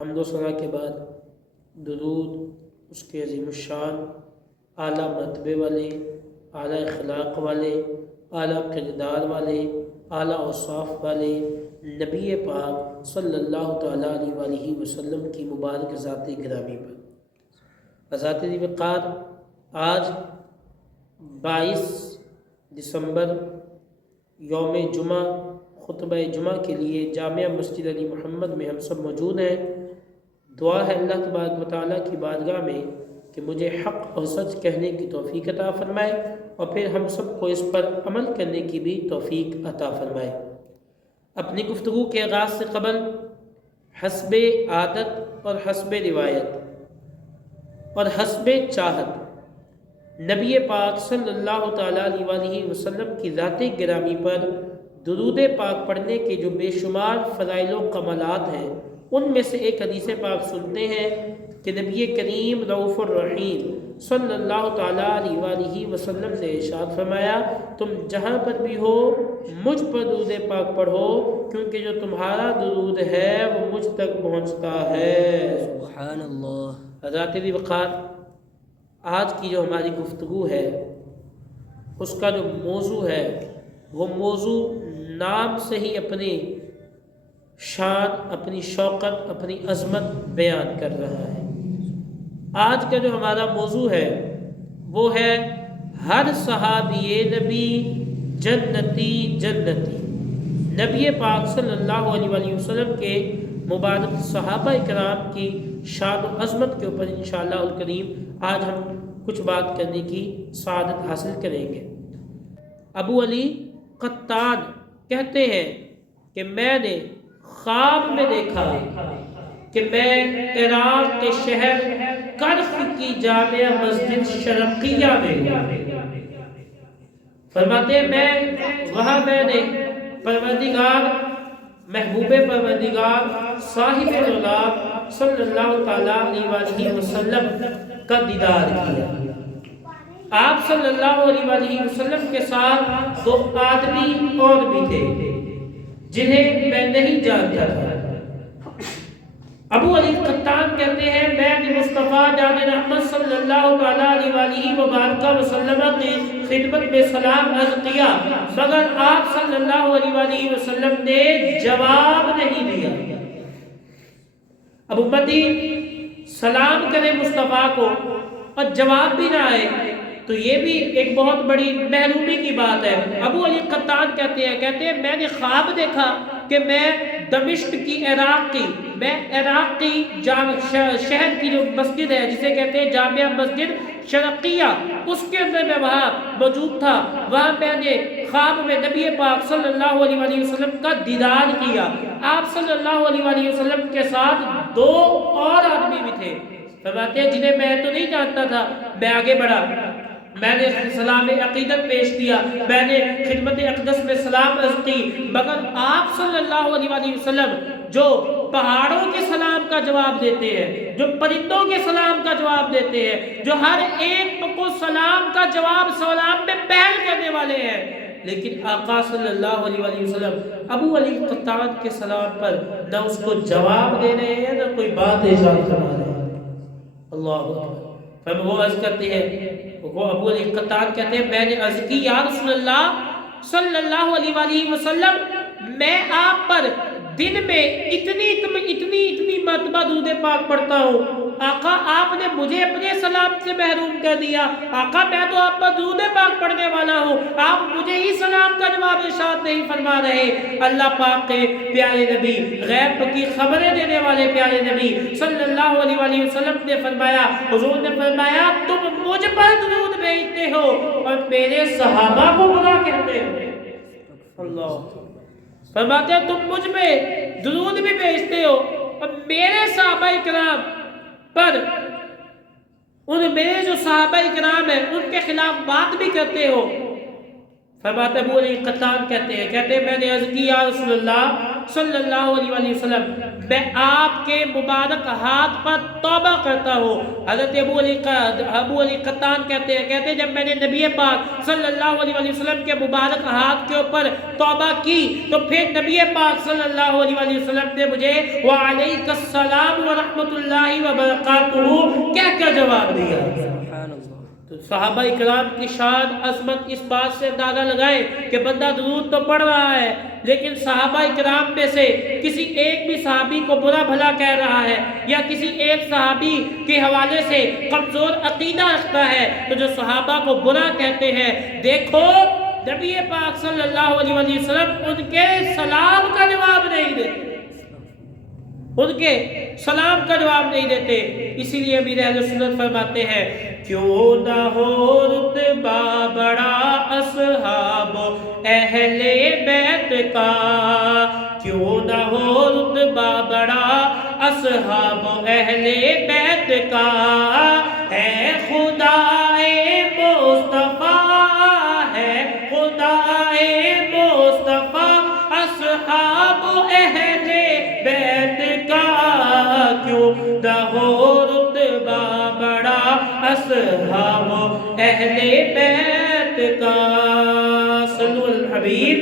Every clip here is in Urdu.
حمد و ثنا کے بعد درود اس کے عظیم الشان اعلیٰ مرتبے والے، اعلیٰ اخلاق والے، اعلیٰ کردار والے، اعلیٰ اوصاف والے نبی پاک صلی اللہ تعالیٰ علیہ وآلہ وسلم کی مبارک ذات گرامی پر ذات دی وقار آج 22 دسمبر یوم جمعہ خطبہ جمعہ کے لیے جامعہ مسجد علی محمد میں ہم سب موجود ہیں۔ دعا ہے اللہ تبارک و تعالیٰ کی بارگاہ میں کہ مجھے حق اور سچ کہنے کی توفیق عطا فرمائے اور پھر ہم سب کو اس پر عمل کرنے کی بھی توفیق عطا فرمائے۔ اپنی گفتگو کے آغاز سے قبل حسب عادت اور حسب روایت اور حسب چاہت نبی پاک صلی اللہ تعالیٰ علیہ وآلہ وسلم کی ذات گرامی پر درود پاک پڑھنے کے جو بے شمار فضائل و کمالات ہیں، ان میں سے ایک حدیث پاک سنتے ہیں کہ نبی کریم رؤوف الرحیم صلی اللہ تعالیٰ علیہ وآلہ وسلم نے ارشاد فرمایا، تم جہاں پر بھی ہو مجھ پر درود پاک پڑھو، کیونکہ جو تمہارا درود ہے وہ مجھ تک پہنچتا ہے۔ سبحان اللہ۔ حضرات دی وقار، آج کی جو ہماری گفتگو ہے اس کا جو موضوع ہے وہ موضوع نام سے ہی اپنی شان، اپنی شوقت، اپنی عظمت بیان کر رہا ہے۔ آج کا جو ہمارا موضوع ہے وہ ہے ہر صحابی نبی جنتی جنتی۔ نبی پاک صلی اللہ علیہ وآلہ وسلم کے مبارک صحابہ کرام کی شان و عظمت کے اوپر انشاءاللہ الکریم آج ہم کچھ بات کرنے کی سعادت حاصل کریں گے۔ ابو علی قطان کہتے ہیں کہ میں نے خواب میں دیکھا کہ میں عراق کے شہر کرخ کی جامع مسجد شرقیہ میں فرماتے میں نے پروردگار محبوب پروردگار صاحب اولاد صلی اللہ تعالیٰ علیہ وآلہ وسلم کا دیدار کیا۔ آپ صلی اللہ علیہ وآلہ وسلم کے ساتھ دو آدمی اور بھی تھے جنہیں میں نہیں جانتا تھا۔ ابو علی قطان کہتے ہیں میں نے مصطفیٰ جان رحمت صلی اللہ تعالیٰ علیہ وآلہ وبارکہ وسلم کی خدمت میں سلام عرض کیا، مگر آپ صلی اللہ علیہ وآلہ وسلم نے جواب نہیں دیا۔ اب امتی سلام کرے مصطفیٰ کو اور جواب بھی نہ آئے تو یہ بھی ایک بہت بڑی محرومی کی بات ہے۔ ابو علی قطان کہتے ہیں میں نے خواب دیکھا کہ میں دمشق کی عراق کی شہر کی جو مسجد ہے جسے کہتے ہیں جامع مسجد شرقیہ، اس کے اندر میں وہاں موجود تھا۔ وہاں میں نے خواب میں نبی پاک صلی اللہ علیہ وآلہ وسلم کا دیدار کیا۔ آپ صلی اللہ علیہ وآلہ وسلم کے ساتھ دو اور آدمی بھی تھے، فرماتے ہیں جنہیں میں تو نہیں جانتا تھا۔ میں آگے بڑھا، میں نے سلام عقیدت پیش کیا، میں نے خدمت اقدس میں سلام عرض کی، مگر آپ صلی اللہ علیہ وآلہ وسلم جو پہاڑوں کے سلام کا جواب دیتے ہیں، جو پرندوں کے سلام کا جواب دیتے ہیں، جو ہر ایک کو سلام کا جواب سلام میں پہل کرنے والے ہیں، لیکن آقا صلی اللہ علیہ وآلہ وسلم ابو علی قطان کے سلام پر نہ اس کو جواب دے رہے ہیں نہ کوئی بات ارشاد فرما رہے ہیں۔ اللہ اکبر۔ پھر وہ عرض کرتے ہیں، وہ ابو علی قطان کہتے ہیں میں نے عرض کی یا رسول اللہ صلی اللہ علیہ وآلہ وسلم، میں آپ پر دن میں اتنی مرتبہ درود پاک پڑھتا ہوں، آقا آپ نے مجھے اپنے سلام سے محروم کر دیا۔ آقا میں تو آپ پر درود پاک پڑھنے والا ہوں، آپ مجھے ہی سلام کا جواب ارشاد نہیں فرما رہے۔ اللہ پاک کے پیارے نبی، غیب کی خبریں دینے والے پیارے نبی صلی اللہ علیہ وآلہ وسلم نے فرمایا، حضور نے فرمایا تم مجھ پر درود بھیجتے ہو اور میرے صحابہ کو برا کہتے ہو۔ اللہ فرماتے ہیں تم مجھ پہ درود بھی بھیجتے ہو اور میرے صحابہ کرام پر میرے جو صحابہ کرام ہیں ان کے خلاف بات بھی کرتے ہو۔ فرماتے ابو علی قطان کہتے ہیں میں نے عرض کی یا رسول اللہ صلی اللہ علیہ وآلہ وسلم میں آپ کے مبارک ہاتھ پر توبہ کرتا ہوں۔ حضرت ابو علی قطان کہتے ہیں جب میں نے نبی پاک صلی اللہ علیہ وآلہ وسلم کے مبارک ہاتھ کے اوپر توبہ کی تو پھر نبی پاک صلی اللہ علیہ وآلہ وسلم نے مجھے وعلیک السلام ورحمۃ اللہ وبرکاتہ کہہ کر جواب دیا۔ سبحان اللہ۔ تو صحابہ اکرام کی شان عظمت اس بات سے اندازہ لگائے کہ بندہ درود تو پڑھ رہا ہے لیکن صحابہ اکرام میں سے کسی ایک بھی صحابی کو برا بھلا کہہ رہا ہے یا کسی ایک صحابی کے حوالے سے کمزور عقیدہ رکھتا ہے تو جو صحابہ کو برا کہتے ہیں دیکھو نبی پاک صلی اللہ علیہ وسلم ان کے سلام کا جواب نہیں دیتے، ان کے سلام کا جواب نہیں دیتے۔ اسی لیے امیر اہل سنت فرماتے ہیں کیوں نہ ہو رتبہ بڑا اصحاب اہل بیت کا، کیوں نہ ہو رتبہ بڑا اصحاب اہل بیت کا، ہے خدائے مصطفیٰ ہے خدائے مصطفیٰ اصحاب اہل بیت کا، کیوں نہ ہو رتبہ بڑا اصحاب اہل بیت کا۔ صلو الحبیب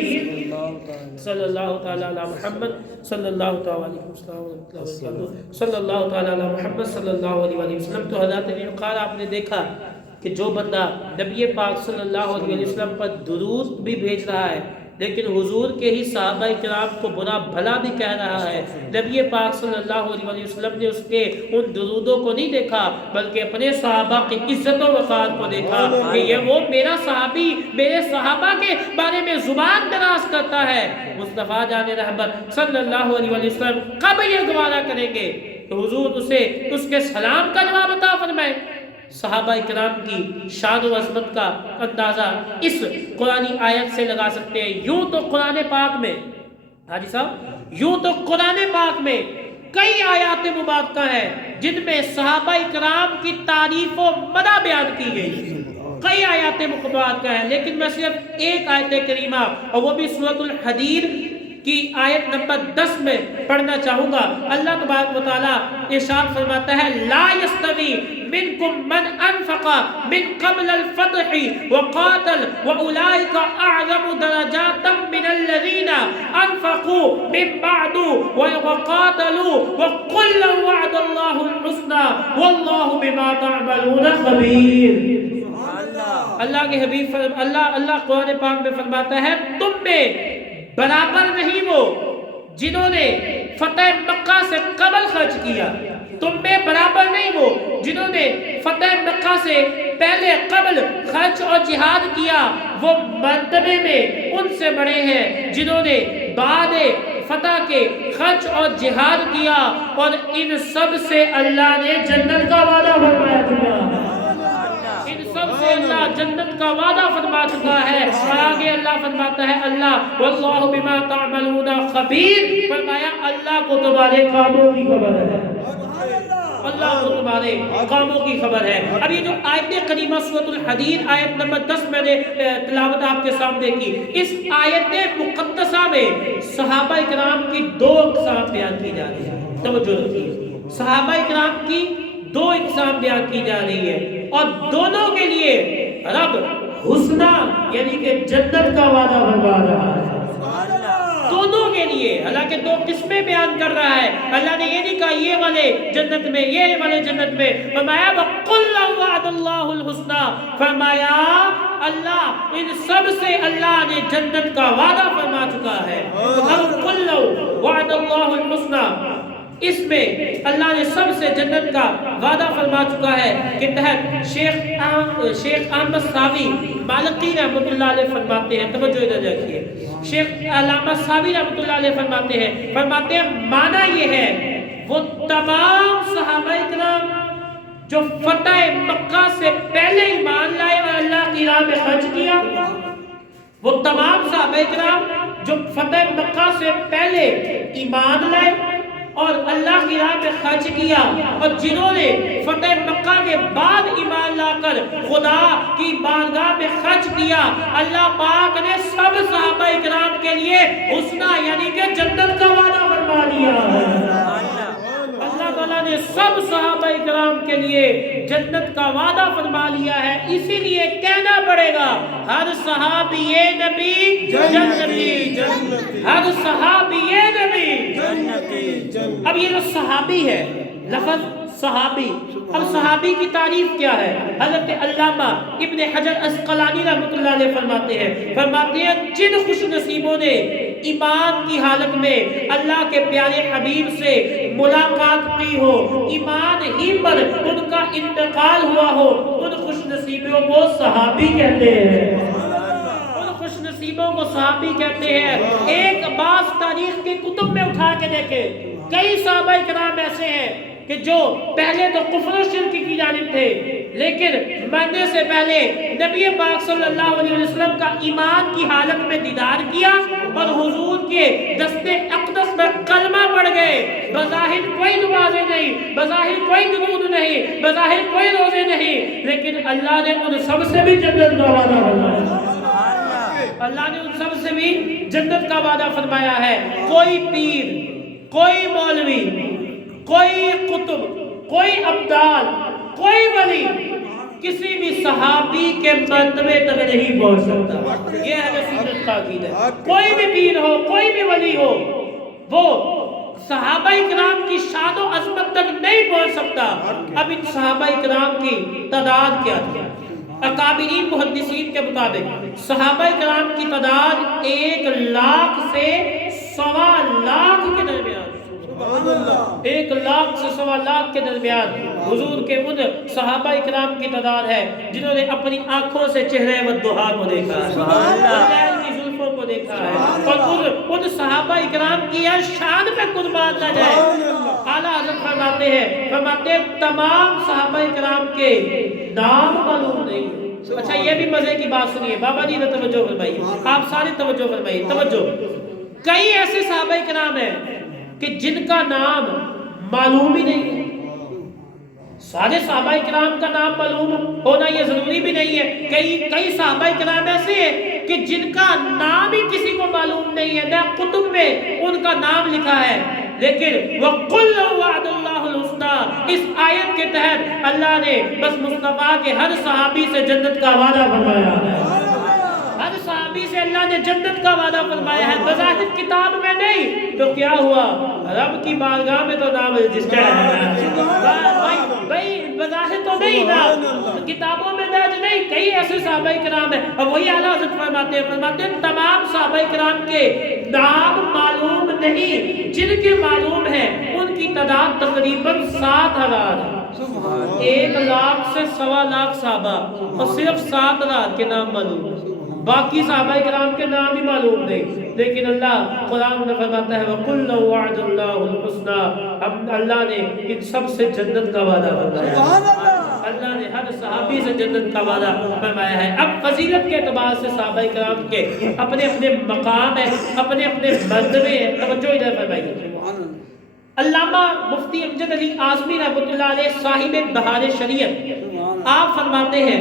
صلی اللہ تعالی علی محمد صلی اللہ تعالی علیہ وسلم صلی اللہ تعالی علی محمد صلی اللہ علیہ وسلم۔ تو حضرت نے قال آپ نے دیکھا کہ جو بندہ نبی پاک صلی اللہ علیہ وسلم پر درود بھی بھیج رہا ہے لیکن حضور کے ہی صحابہ کرام کو برا بھلا بھی کہہ رہا ہے، نبی پاک صلی اللہ علیہ وسلم نے اس کے ان درودوں کو نہیں دیکھا بلکہ اپنے صحابہ کی عزت و وقار کو دیکھا کہ یہ وہ میرا صحابی میرے صحابہ کے بارے میں زبان دراز کرتا ہے۔ مصطفیٰ جان رحمت صلی اللہ علیہ وسلم کب یہ گوارا کریں گے تو حضور اسے اس کے سلام کا جواب عطا فرمائے۔ صحابہ کرام کی شان و عظمت کا اندازہ اس قرآنی آیت سے لگا سکتے ہیں۔ یوں تو قرآن پاک میں حاجی صاحب یوں تو قرآن پاک میں کئی آیات مبارکہ ہیں جن میں صحابہ کرام کی تعریف و مدح بیان کی گئی، کئی آیات مبارکہ ہیں لیکن میں صرف ایک آیت کریمہ اور وہ بھی سورۃ الحدید کی آیت نمبر 10 میں پڑھنا چاہوں گا۔ اللہ تبارک و تعالیٰ ارشاد فرماتا ہے لا یستوی منکم من انفق من قبل الفتح وقاتل واولئک اعظم درجات من الذین انفقوا من بعد وقاتلوا وكلا وعد الله الحسنى والله بما تعملون خبیر۔ اللہ کے حبیب اللہ قرآن پاک میں فرماتا ہے تم میں برابر نہیں وہ جنہوں نے فتح مکہ سے قبل خرچ کیا، تم میں برابر نہیں وہ جنہوں نے فتح مکہ سے پہلے قبل خرچ اور جہاد کیا، وہ مرتبے میں ان سے بڑے ہیں جنہوں نے بعد فتح کے خرچ اور جہاد کیا، اور ان سب سے اللہ نے جنت کا وعدہ فرمایا چکا ہے، ان سب سے اللہ جنت کا وعدہ فرما چکا ہے۔ اور آگے اللہ فرماتا ہے اللہ واللہ بما تعملون خبیر، فرمایا اللہ کو تمہارے کاموں کی خبر ہے، اللہ کو تمہارے کاموں کی خبر ہے۔ اب یہ جو آیت کریمہ سورۃ الحدید آیت نمبر 10 میں نے تلاوت آپ کے سامنے کی، اس آیت مقدسہ میں صحابہ کرام کی دو اقسام بیان کی جا رہی ہے، توجہ رکھیے، صحابہ کرام کی دو اقسام بیان کی جا رہی ہے اور دونوں کے لیے رب حسنہ یعنی کہ جنت کا وعدہ فرما رہا ہے، دونوں کے لیے۔ حالانکہ دو قسمیں بیان کر رہا ہے، اللہ نے یہ نہیں کہا یہ والے جنت میں یہ والے جنت میں، فرمایا وَقُلَّ وَعَدَ اللَّهُ الْحُسْنَى، فرمایا اللہ ان سب سے اللہ نے جنت کا وعدہ فرما چکا ہے۔ وَقُلَّ وَعَدَ اللَّهُ الْحُسْنَى، اس میں اللہ نے سب سے جنت کا وعدہ فرما چکا ہے کہ تحت شیخ احمد صاوی مالکی رحمۃ اللہ علیہ فرماتے ہیں، توجہ ادھر رکھیے، شیخ علامہ صاوی رحمۃ اللہ علیہ فرماتے ہیں معنی یہ ہے وہ تمام صحابہ کرام جو فتح مکہ سے پہلے ایمان لائے اور اللہ کی راہ میں خرچ کیا، وہ تمام صحابہ کرام جو فتح مکہ سے پہلے ایمان لائے اور اللہ کی راہ میں خرچ کیا، اور جنہوں نے فتح مکہ کے بعد ایمان لا کر خدا کی بارگاہ میں خرچ کیا، اللہ پاک نے سب صحابہ اکرام کے لیے حسنہ یعنی کہ جنت کا وعدہ فرما دیا ہے۔ اللہ تعالیٰ نے سب صحابہ اکرام کے لیے جنت کا وعدہ فرما لیا ہے، اسی لیے کہنا پڑے گا ہر صحابی نبی جنتی، ہر صحابی نبی جنتی۔ اب یہ جو صحابی ہے، لفظ صحابی، اب صحابی کی تعریف کیا ہے؟ حضرت علامہ ابن حجر عسقلانی رحمۃ اللہ علیہ فرماتے ہیں جن خوش نصیبوں نے ایمان کی حالت میں اللہ کے پیارے حبیب سے ملاقات کی ہو، ایمان ہی پر ان کا انتقال ہوا ہو، ان خوش نصیبوں کو صحابی کہتے ہیں، ان خوش نصیبوں کو صحابی کہتے ہیں۔ ایک باز تاریخ کے کتب میں اٹھا کے دیکھیں، کئی صحابہ کرام ایسے ہیں کہ جو پہلے تو کفر و شرک کی جانب تھے، لیکن مرنے سے پہلے نبی پاک صلی اللہ علیہ وسلم کا ایمان کی حالت میں دیدار کیا اور حضور کے دست اقدس میں کلمہ پڑھ گئے۔ بظاہر کوئی نمازیں نہیں، بظاہر کوئی درود نہیں، بظاہر کوئی روزے نہیں، لیکن اللہ نے ان سب سے بھی جنت کا وعدہ فرمایا، اللہ نے ان سب سے بھی جنت کا وعدہ فرمایا ہے۔ کوئی پیر، کوئی مولوی، کوئی قطب، کوئی ابدال، کوئی ولی کسی بھی صحابی کے مرتبے تک نہیں پہنچ سکتا، یہ اہل سنت کا عقیدہ ہے۔ کوئی بھی پیر ہو، کوئی بھی ولی ہو، وہ صحابہ اکرام کی شان و عظمت تک نہیں پہنچ سکتا۔ اب ان صحابہ اکرام کی تعداد کیا تھی؟ اکابرین محدثین کے مطابق صحابہ اکرام کی تعداد 1,00,000 سے 1,25,000 کے درمیان، 1,00,000 سے 1,25,000 کے درمیان حضور کے ان صحابہ اکرام کی تعداد ہے جنہوں نے اپنی آنکھوں سے چہرے والضحیٰ کو دیکھا ہے، اللہ کی زلفوں کو دیکھا ہے، اور ان صحابہ اکرام کی شان پہ قربان نہ جائے۔ اعلیٰ حضرت فرماتے ہیں تمام صحابہ اکرام کے نام معلوم نہیں۔ اچھا یہ بھی مزے کی بات سنیے، بابا جی نے توجہ فرمائیے، آپ سارے توجہ فرمائیے، توجہ۔ کئی ایسے صحابہ اکرام ہیں کہ جن کا نام معلوم ہی نہیں ہے۔ سارے صحابہ اکرام کا نام معلوم ہونا یہ ضروری بھی نہیں ہے، کئی صحابہ اکرام ایسے ہیں کہ جن کا نام ہی کسی کو معلوم نہیں ہے، نہ کتب میں ان کا نام لکھا ہے، لیکن وَقُلْ وَعْدَ اللَّهُ الْحُسْنَى اس آیت کے تحت اللہ نے بس مصطفیٰ کے ہر صحابی سے جنت کا وعدہ فرمایا ہے، ہر صحابی سے اللہ نے جنت کا وعدہ فرمایا ہے، بظاہر کتاب میں نہیں تو کیا ہوا، رب کی بارگاہ میں تو نام رجسٹرڈ ہے، بھائی بظاہر تو نہیں نا، کتابوں میں درج نہیں۔ کئی ایسے صحابہ کرام ہیں، اور وہی اعلیٰ حضرت فرماتے ہیں تمام صحابہ کرام کے نام معلوم نہیں، جن کے معلوم ہیں ان کی تعداد تقریباً 7,000 ہے، 1,00,000 سے 1,25,000 صحابہ اور صرف 7,000 کے نام معلوم ہیں، باقی صحابہ کرام کے نام ہی معلوم نہیں۔ لیکن اللہ قرآن میں فرماتا ہے وَقُلْ وَعْدَ اللَّهُ الْحُسْنَى اللہ نے ان سب سے جنت کا وعدہ فرمایا، اللہ نے ہر صحابی سے جنت کا وعدہ فرمایا ہے۔ اب فضیلت کے اعتبار سے صحابہ کرام کے اپنے اپنے مقام ہیں، اپنے اپنے مرتبے ہیں، توجہ ادھر فرمائیے۔ علامہ مفتی امجد علی اعظمی رحمۃ اللہ علیہ صاحب بہار شریعت آپ فرماتے ہیں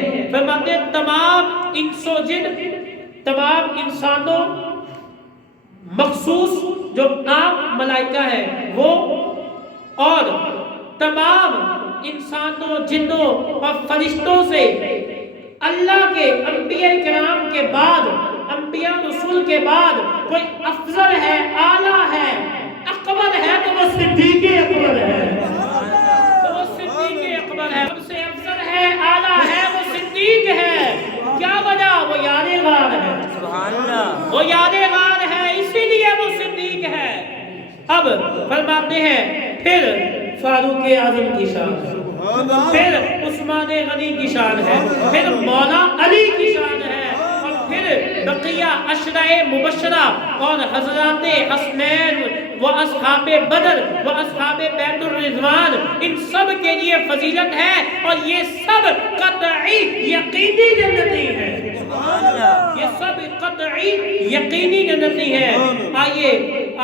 تمام انس و جن، تمام انسانوں مخصوص جو عام ملائکہ ہے وہ، اور تمام انسانوں جنوں اور فرشتوں سے اللہ کے انبیاء کرام کے بعد، انبیاء رسول کے بعد کوئی افضل ہے، اعلیٰ ہے، اکبر ہے تو وہ صدیق اکبر ہے، تو وہ صدیق اکبر ہے، سب سے افضل ہے، اعلیٰ ہے، وہ صدیق ہے۔ کیا وجہ؟ وہ یار غار ہے، وہ یار غار ہے، اسی لیے وہ صدیق ہے۔ اب فرماتے ہیں پھر فاروق اعظم کی شان ہے، پھر عثمان غنی کی شان ہے، پھر مولا علی کی شان ہے، اور پھر بقیہ عشرہ مبشرہ اور حضرات حسنین و اصحاب بدر و اصحاب بیت الرضوان، ان سب کے لیے فضیلت ہے، اور یہ سب قطعی یقینی جنتی ہے، یہ سب قطعی یقینی جنتی ہے۔ آئیے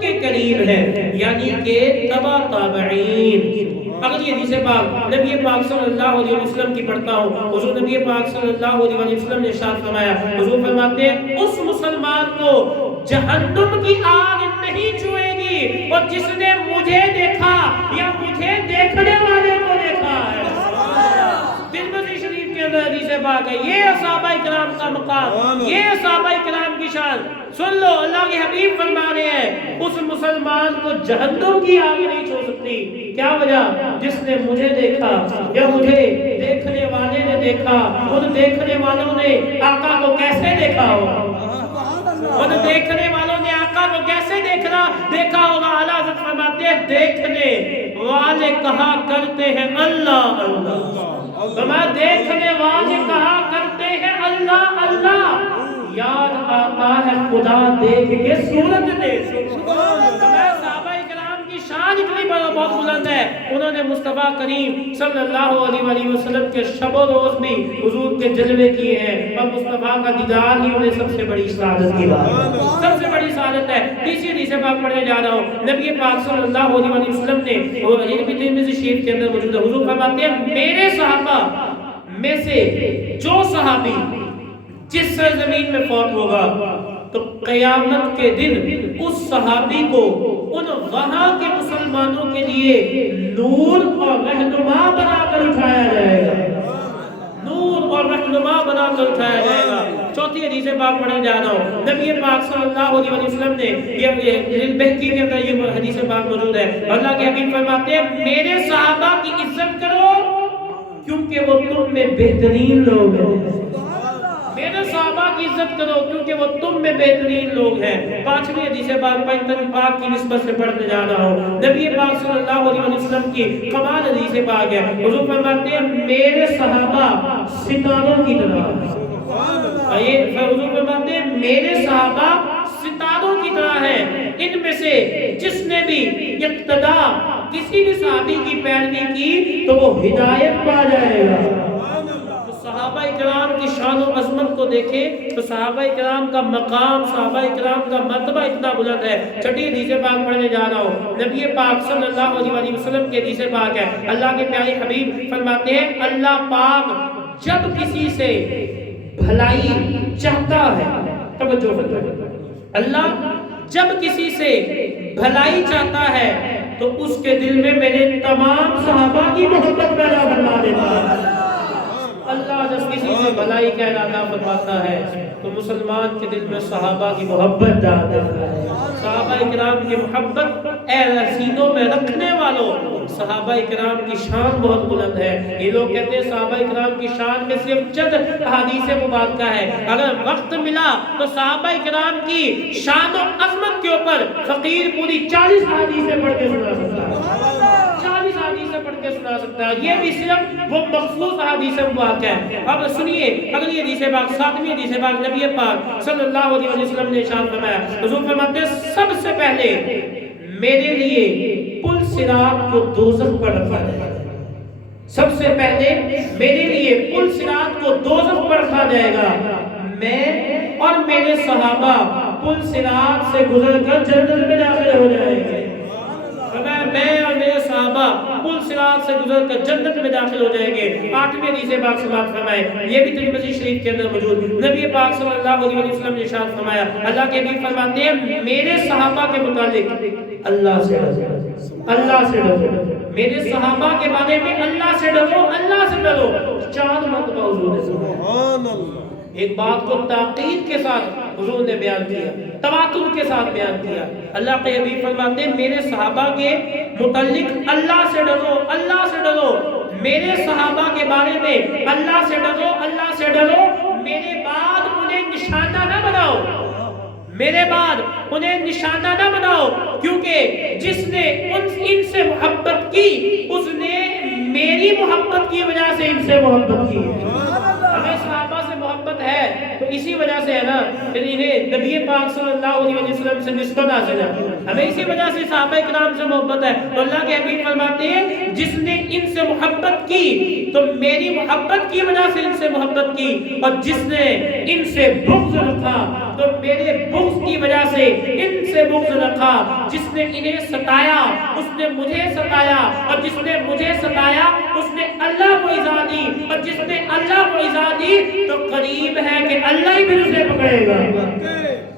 کے قریب ہے، یعنی کہ تبع تابعین۔ اگر یہ حدیث پاک نبی پاک صلی اللہ علیہ وسلم کی پڑھتا ہوں، حضور نبی پاک صلی اللہ علیہ وسلم نے ارشاد فرمایا، حضور فرماتے ہیں اس مسلمان کو جہنم کی آگ نہیں چھوئے گی اور جس نے مجھے دیکھا یا مجھے دیکھنے والے کو دیکھا ہے۔ ترمذی شریف کے اندر حدیث پاک ہے، یہ صحابہ کرام کا مقام، یہ صحابہ کرام کی شان۔ سن لو، اللہ کے حبیب فرما رہے ہیں اس مسلمان کو جہنم کی آگ نہیں چھو سکتی۔ کیا وجہ؟ جس نے مجھے دیکھا یا مجھے دیکھنے والے نے دیکھا۔ ان دیکھنے والوں نے آقا کو کیسے دیکھا ہوگا؟ ان دیکھنے والوں نے آقا کو کیسے دیکھا ہوگا؟ اعلیٰ حضرت فرماتے ہیں دیکھنے والے کہا کرتے ہیں اللہ اللہ، فرمایا دیکھنے والے کہا کرتے ہیں اللہ اللہ، یاد آتا ہے خدا دیکھ کے صورت دے۔ صحابہ کرام کی شان اتنی بہت بلند ہے، انہوں نے مصطفیٰ کریم صلی اللہ علیہ وسلم کے شب و روز بھی حضور کے جلوے کیے ہیں، اور مصطفیٰ کا دیدار ہی انہیں سب سے بڑی سعادت کی بات، سب سے بڑی سعادت ہے۔ تیسری حدیث پاک پڑھنے جا رہا ہوں، نبی پاک صلی اللہ علیہ وسلم نے، اور یہ بھی ترمذی شریف کے اندر موجود ہے، حضور فرماتے ہیں میرے صحابہ میں سے جو صحابی جس سرزمین میں فوت ہوگا تو قیامت کے دن اس صحابی کو ان وہاں کے مسلمانوں کے لیے نور اور رہنما بنا کر اٹھایا جائے گا، نور اور رہنما بنا کر اٹھایا جائے گا۔ چوتھی حدیث پاک پڑھنے جا رہا ہوں، نبی پاک صلی اللہ علیہ وسلم نے یہ بہقی کے اندر یہ حدیث پاک موجود ہے، اللہ کے حبیب فرماتے ہیں میرے صحابہ کی عزت کرو کیونکہ وہ تم میں بہترین لوگ ہیں، میرے صحابہ کی عزت کرو کیونکہ وہ تم میں بہترین لوگ ہیں۔ پانچویں حدیث پاک کی نسبت سے پڑھنے جا رہا ہوں، نبی پاک صلی اللہ علیہ وسلم کی کمال حدیث پاک ہے، حضور فرماتے ہیں میرے صحابہ ستاروں کی طرح ہیں، حضور فرماتے ہیں میرے صحابہ ستاروں کی طرح ہیں، ان میں سے جس نے بھی اقتدا کسی بھی صحابی کی پیروی کی تو وہ ہدایت پا جائے گا۔ صحابہ کرام کی شان و عظمت کو دیکھیں تو صحابہ کرام کا مقام، صحابہ کرام کا مرتبہ اتنا بلند ہے۔ چھٹی حدیث پاک پڑھنے جا رہا ہوں، نبی پاک صلی اللہ علیہ وسلم کی حدیث پاک ہے، اللہ کے پیارے حبیب فرماتے ہیں اللہ پاک جب کسی سے بھلائی چاہتا ہے، توجہ فرمائیں، اللہ جب کسی سے بھلائی چاہتا ہے تو اس کے دل میں میرے تمام صحابہ کی محبت پیدا فرما دیتا ہے۔ اللہ جب کسی سے بھلائی کا ارادہ فرماتا ہے تو مسلمان کے دل میں صحابہ کی محبت ڈال دیتا ہے۔ صحابہ کرام کی محبت اے سینوں میں رکھنے والوں، صحابہ کرام کی شان بہت بلند ہے۔ یہ لوگ کہتے ہیں صحابہ کرام کی شان میں صرف چند احادیث مبارکہ ہے، اگر وقت ملا تو صحابہ کرام کی شان و عظمت کے اوپر فقیر پوری 40 احادیثیں پڑھ کے سنا سکتا ہے، 40 احادیثیں پڑھ کے سنا سکتا ہے، یہ بھی صرف وہ مخصوص احادیث مبارکہ ہے۔ اب سنیے اگلی حدیث پاک، 7ویں حدیث پاک، نبی پاک صلی اللہ علیہ وسلم نے ارشاد فرمایا، حضور فرماتے ہیں سب سے پہلے میرے لیے پل صراط کو دوزخ پر رکھا جائے گا، سب سے پہلے میرے لیے پل صراط کو دوزخ پر رکھا جائے گا، میں اور میرے صحابہ پل صراط سے گزر کر جنت میں داخل ہو جائیں گے، میں اور میرے صحابہ پل صراط سے گزر کر جنت میں داخل ہو جائیں گے۔ 8ویں حدیث پاک سماعت فرمائے، یہ بھی ترمذی شریف کے اندر موجود، نبی پاک صلی اللہ علیہ وسلم نے ارشاد فرمایا، اللہ کے حبیب فرماتے ہیں میرے صحابہ کے متعلق اللہ سے ڈرو، اللہ سے ڈرو، میرے صحابہ کے بارے میں اللہ سے ڈرو، اللہ سے ڈرو۔ 4 مرتبہ حضور نے فرمایا، ایک بات کو تاکید کے ساتھ حضور نے بیان کیا، تواتر کے ساتھ بیان کیا۔ اللہ کے حبیب فرماتے ہیں میرے صحابہ کے متعلق اللہ سے ڈرو، اللہ سے ڈرو، میرے صحابہ کے بارے میں اللہ سے ڈرو، اللہ سے ڈرو، میرے بعد انہیں نشانہ نہ بناؤ، میرے بعد انہیں نشانہ نہ بناؤ، کیونکہ جس نے ان سے محبت کی اس نے میری محبت کی وجہ سے ان سے محبت کی ہے۔ ہمیں صحابہ سے محبت ہے تو اسی وجہ سے ہے نا، انہیں نبی پاک صلی اللہ علیہ وسلم سے نسبت حاصل ہے، ہمیں اسی وجہ سے صحابہ کرام سے محبت ہے۔ تو اللہ کے حبیب فرماتے ہیں جس نے ان سے محبت کی تو میری محبت کی وجہ سے ان سے محبت کی، اور جس نے ان سے بغض رکھا تو میرے بغض کی وجہ سے ان سے بغض رکھا، جس نے انہیں ستایا اس نے مجھے ستایا، اور جس نے مجھے ستایا اس نے اللہ کو ایذا دی، اور جس نے اللہ کو ایذا دی تو قریب ہے کہ اللہ ہی بھی اسے پکڑے گا۔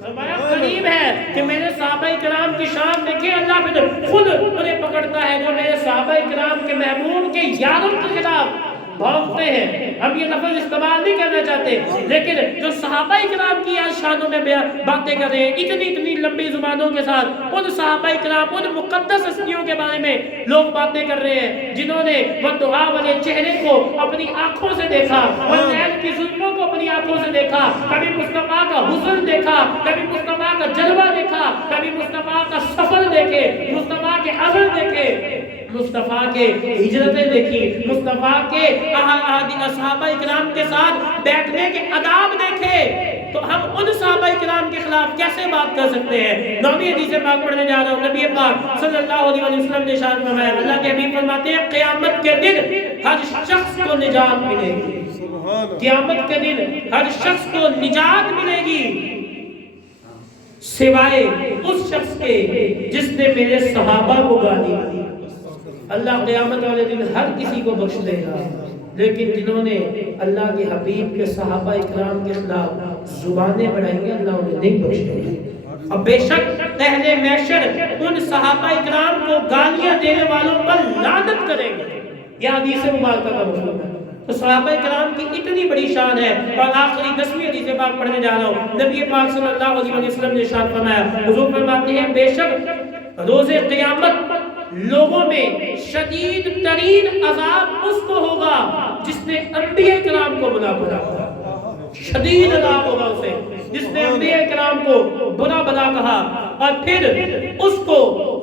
فرمایا قریب ہے کہ میرے صحابہ کرام کی شان دیکھیں، اللہ پھر خود انہیں پکڑتا ہے جو میرے صحابہ کرام کے محبوب کے یاروں کے خلاف بھونکتے ہیں۔ ہم یہ لفظ استعمال نہیں کرنا چاہتے، لیکن جو صحابہ کرام کی آج شانوں میں باتیں کر رہے ہیں اتنی لمبی زبانوں کے ساتھ، ان صحابہ کرام، ان مقدس ہستیوں کے بارے میں لوگ باتیں کر رہے ہیں جنہوں نے والضحیٰ والے چہرے کو اپنی آنکھوں سے دیکھا، واللیل کی ظلموں کو اپنی آنکھوں سے دیکھا، کبھی مصطفیٰ کا حسن دیکھا، کبھی مصطفیٰ کا جلوہ دیکھا، کبھی مصطفیٰ کا سفر دیکھے، مصطفیٰ کے اثر دیکھے، مصطفیٰ کے ہجرتیں دیکھی، مصطفیٰ کے صحابہ اکرام کے ساتھ بیٹھنے کے آداب دیکھے، تو ہم ان صحابہ اکرام کے خلاف کیسے بات کر سکتے ہیں؟ نویں حدیث پاک پڑھنے جا رہا ہوں۔ نبی پاک صلی اللہ علیہ وسلم نے ارشاد فرمایا، اللہ کے حبیب فرماتے ہیں قیامت کے دن ہر شخص کو نجات ملے گی، قیامت کے دن ہر شخص کو نجات ملے گی سوائے اس شخص کے جس نے میرے صحابہ کو گالی دی۔ اللہ قیامت والے دن ہر کسی کو بخش دے گا، لیکن جنہوں نے اللہ کے حبیب کے صحابہ اکرام کے خلاف زبانیں بڑھائیں گے اللہ انہیں نہیں بخشے گا۔ اب بے شک اہل محشر ان صحابہ اکرام کو گالیاں دینے والوں پر لعنت کریں گے، یہ حدیث مبارکہ کا مفہوم ہے۔ تو صحابہ کرام کی اتنی بڑی شان ہے۔ اور آخری 10ویں حدیث پاک پڑھنے جا رہا ہوں۔ نبی پاک صلی اللہ علیہ وسلم نے ارشاد فرمایا، حضور فرماتے ہیں بے شک روز قیامت لوگوں میں شدید ترین عذاب اس کو ہوگا جس نے انبیاء کرام کو برا بھلا کہا۔ شدید عذاب ہوگا اسے جس نے انبیاء کرام کو برا بھلا کہا، اور پھر اس کو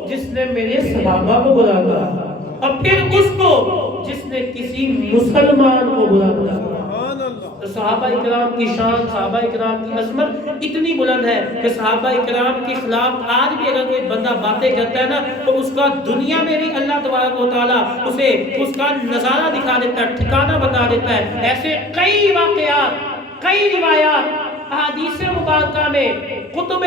جس نے میرے صحابہ کو برا کہا، اور پھر اس کو جس نے کسی مسلمان کو برا بھلا کہا۔ تو صحابہ اکرام کی شان، صحابہ اکرام کی عظمت اتنی بلند ہے کہ صحابہ اکرام کے خلاف آج بھی اگر کوئی بندہ باتیں کرتا ہے نا تو اس کا دنیا میں بھی اللہ تبارک و تعالیٰ اسے اس کا نظارہ دکھا دیتا ہے، ٹھکانہ بتا دیتا ہے۔ ایسے کئی واقعات، کئی روایات احادیث مبارکہ میں، کتب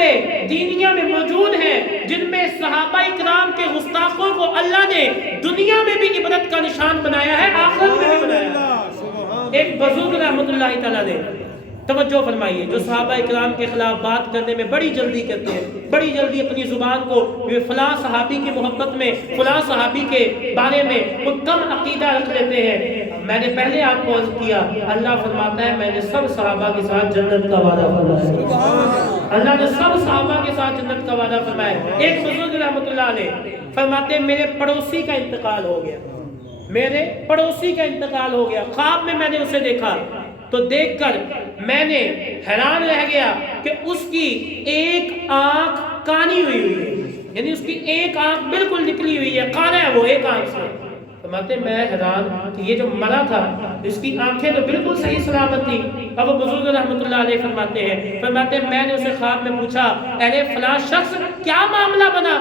دینیہ میں موجود ہیں جن میں صحابہ اکرام کے گستاخوں کو اللہ نے دنیا میں بھی عبرت کا نشان بنایا ہے، آخرت میں بھی بنایا ہے۔ ایک بزرگ رحمت اللہ تعالیٰ نے توجہ فرمائیے جو صحابہ اکرام کے خلاف بات کرنے میں بڑی جلدی کرتے ہیں، بڑی جلدی اپنی زبان کو فلاں صحابی کی محبت میں، فلاں صحابی کے بارے میں وہ کم عقیدہ رکھ لیتے ہیں۔ میں نے پہلے آپ کو عرض کیا، اللہ فرماتا ہے میں نے سب صحابہ کے ساتھ جنت کا وعدہ فرمایا، اللہ نے سب صحابہ کے ساتھ جنت کا وعدہ فرمایا۔ ایک بزرگ رحمت اللہ علیہ فرماتے ہیں میرے پڑوسی کا انتقال ہو گیا، میرے پڑوسی کا انتقال ہو گیا، خواب میں نے اسے دیکھا تو دیکھ کر میں نے حیران رہ گیا کہ اس کی ایک آنکھ کانی ہوئی ہوئی ہے، یعنی اس کی ایک آنکھ بالکل نکلی ہوئی ہے، کانا ہے وہ ایک آنکھ سے۔ فرماتے میں حیران کہ یہ جو مرا تھا اس کی آنکھیں تو بالکل صحیح سلامت تھی۔ اب وہ بزرگ رحمت اللہ علیہ فرماتے ہیں میں نے اسے خواب میں پوچھا اے فلاں شخص کیا معاملہ بنا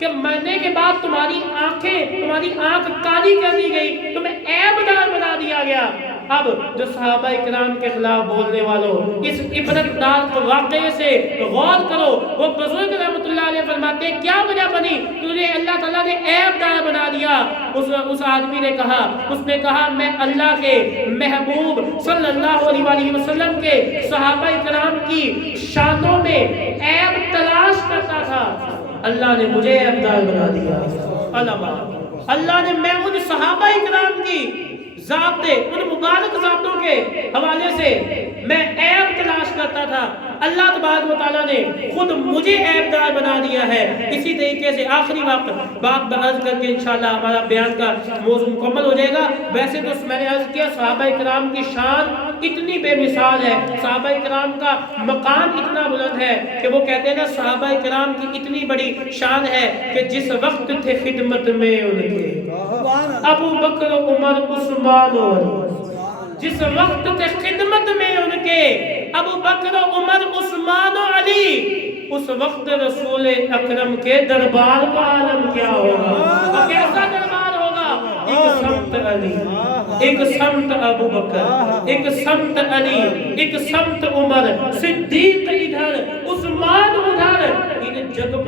کہ مرنے کے بعد تمہاری آنکھ کالی کر دی گئی، تمہیں عیب دار بنا دیا گیا۔ اب جو صحابہ اکرام کے خلاف بولنے والوں اس عبرتناک واقعے سے غور کرو۔ وہ بزرگ رحمت اللہ علیہ فرماتے ہیں کیا وجہ بنی تجھے اللہ تعالیٰ نے عیب دار بنا دیا؟ اس آدمی نے کہا میں اللہ کے محبوب صلی اللہ علیہ وسلم کے صحابہ اکرام کی شانوں میں عیب تلاش کرتا تھا، اللہ نے مجھے عیب دار بنا دیا۔ اللہ نے میں ان صحابہ اکرام کی ذاتیں، ان مبارک ذاتوں کے حوالے سے میں عیب تلاش کرتا تھا، اللہ تبارک و تعالیٰ نے خود مجھے عیب دار بنا دیا ہے۔ اسی طریقے سے آخری بات عرض کر کے انشاءاللہ ہمارا بیان کا موضوع مکمل ہو جائے گا۔ ویسے تو میں نے عرض کیا صحابہ اکرام کی شان اتنی بے مثال ہے، صحابہ اکرام کا مقام اتنا بلند ہے کہ وہ کہتے ہیں نا صحابہ اکرام کی اتنی بڑی شان ہے کہ جس وقت تھے خدمت میں ان کے ابو بکر عمر عثمان و علی، جس وقت تھے خدمت میں ان کے ابو بکر عمر عثمان و علی، اس وقت رسول اکرم کے دربار کا عالم کیا ہوگا، کیسا دربار ہوگا؟ ایک سمت علی، ایک سمت ابو بکر، ایک سمت علی، ایک سمت عمر، صدیق ادھر، عثمان ادھر، ان جگمگ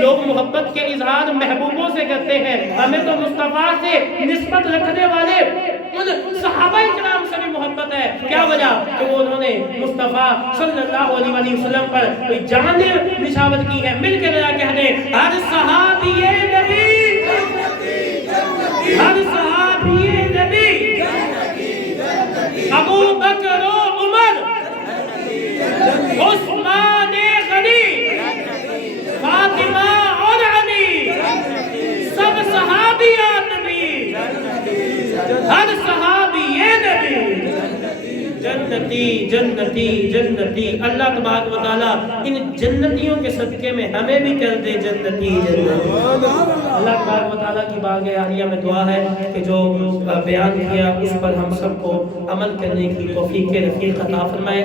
لوگ محبت کے اظہار محبوبوں سے کرتے ہیں، ہمیں تو مصطفیٰ سے نسبت رکھنے والے ان صحابہ کرام سے بھی محبت ہے۔ کیا وجہ؟ کہ وہ انہوں نے مصطفیٰ صلی اللہ علیہ وسلم پر کوئی جان نشاور کی ہے۔ مل کے ذرا کہہ دیں، ہر صحابی نبی، ہر صحابی نبی، ابو بکر و عمر، عثمان غنی، فاطمہ اور علی، سب صحابیات نبی، ہر صحابی نبی جنتی جنتی جنتی۔ اللہ تبارک و تعالیٰ ان جنتیوں کے صدقے میں ہمیں بھی کر دے جنتی جنتی۔ اللہ تبارک و تعالیٰ کی بارگاہ عالیہ میں دعا ہے کہ جو بیان کیا اس پر ہم سب کو عمل کرنے کی توفیق رفیق عطا فرمائے۔